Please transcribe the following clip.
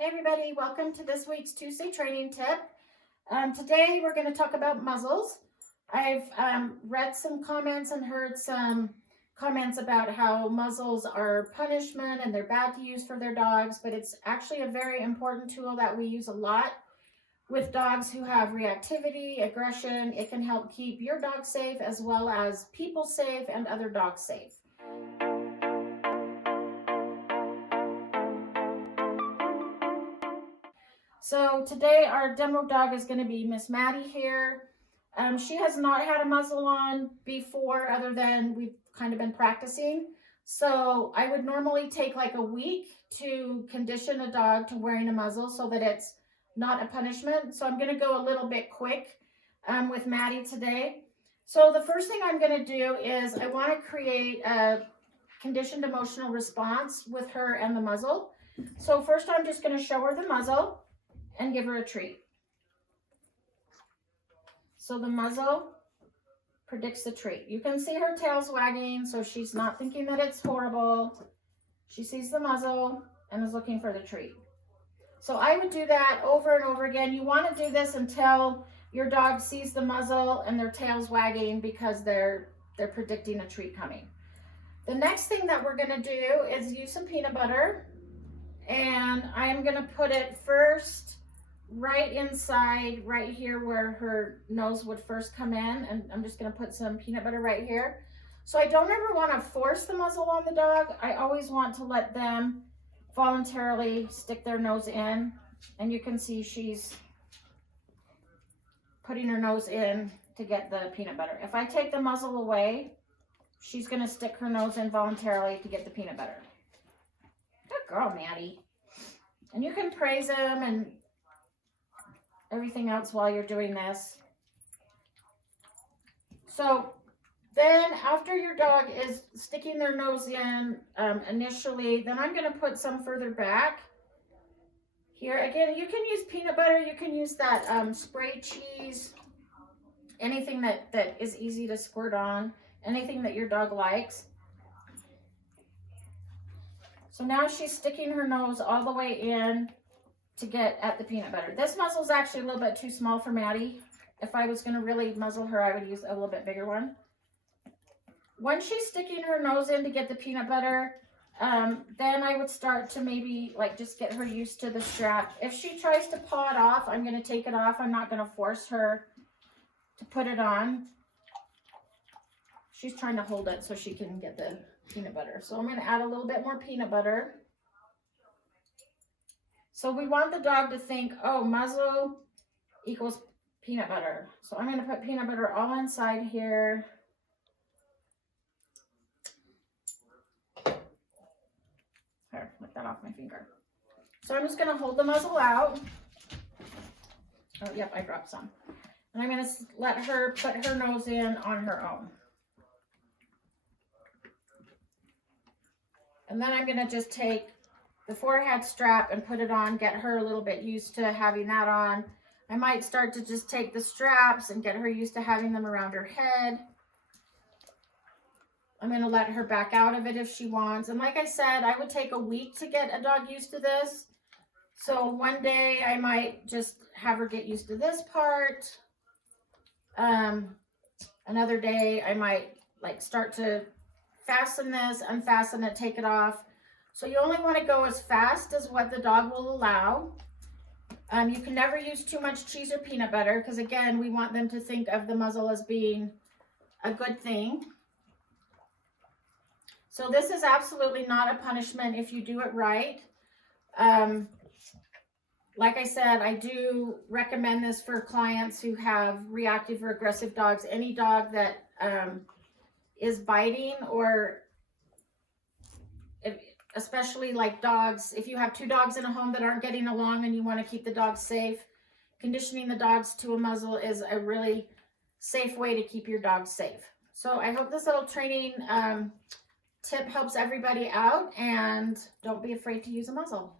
Hey everybody, welcome to this week's Tuesday training tip. Today we're going to talk about muzzles. I've read some comments and heard some comments about how muzzles are punishment and they're bad to use for their dogs, but it's actually a very important tool that we use a lot with dogs who have reactivity, aggression. It can help keep your dog safe as well as people safe and other dogs safe. So today our demo dog is going to be Miss Maddie here. She has not had a muzzle on before other than we've kind of been practicing. So I would normally take like a week to condition a dog to wearing a muzzle so that it's not a punishment. So I'm going to go a little bit quick with Maddie today. So the first thing I'm going to do is I want to create a conditioned emotional response with her and the muzzle. So first I'm just going to show her the muzzle and give her a treat. So the muzzle predicts the treat. You can see her tail's wagging, so she's not thinking that it's horrible. She sees the muzzle and is looking for the treat. So I would do that over and over again. You want to do this until your dog sees the muzzle and their tail's wagging because they're predicting a treat coming. The next thing that we're going to do is use some peanut butter, and I am going to put it first right inside, right here where her nose would first come in, and I'm just going to put some peanut butter right here. So I don't ever want to force the muzzle on the dog. I always want to let them voluntarily stick their nose in, and you can see she's putting her nose in to get the peanut butter. If I take the muzzle away, she's going to stick her nose in voluntarily to get the peanut butter. Good girl, Maddie. And you can praise him and everything else while you're doing this. So then after your dog is sticking their nose in initially, then I'm going to put some further back. Here again, you can use peanut butter, you can use that spray cheese, anything that is easy to squirt on, anything that your dog likes. So now she's sticking her nose all the way in to get at the peanut butter. This muzzle is actually a little bit too small for Maddie. If I was going to really muzzle her, I would use a little bit bigger one. When she's sticking her nose in to get the peanut butter, then I would start to maybe like just get her used to the strap. If she tries to paw it off, I'm going to take it off. I'm not going to force her to put it on. She's trying to hold it so she can get the peanut butter. So I'm going to add a little bit more peanut butter. So we want the dog to think, oh, muzzle equals peanut butter. So I'm going to put peanut butter all inside here. Here, lick that off my finger. So I'm just going to hold the muzzle out. Oh, yep, I dropped some. And I'm going to let her put her nose in on her own. And then I'm going to just take the forehead strap and put it on, get her a little bit used to having that on. I might start to just take the straps and get her used to having them around her head. I'm going to let her back out of it if she wants. And like I said, I would take a week to get a dog used to this. So one day I might just have her get used to this part. Another day I might like start to fasten this, unfasten it, take it off. So you only want to go as fast as what the dog will allow. You can never use too much cheese or peanut butter because, again, we want them to think of the muzzle as being a good thing. So this is absolutely not a punishment if you do it right. Like I said, I do recommend this for clients who have reactive or aggressive dogs. Any dog that is biting, or especially like dogs, if you have two dogs in a home that aren't getting along and you want to keep the dogs safe, conditioning the dogs to a muzzle is a really safe way to keep your dogs safe. So I hope this little training tip helps everybody out, and don't be afraid to use a muzzle.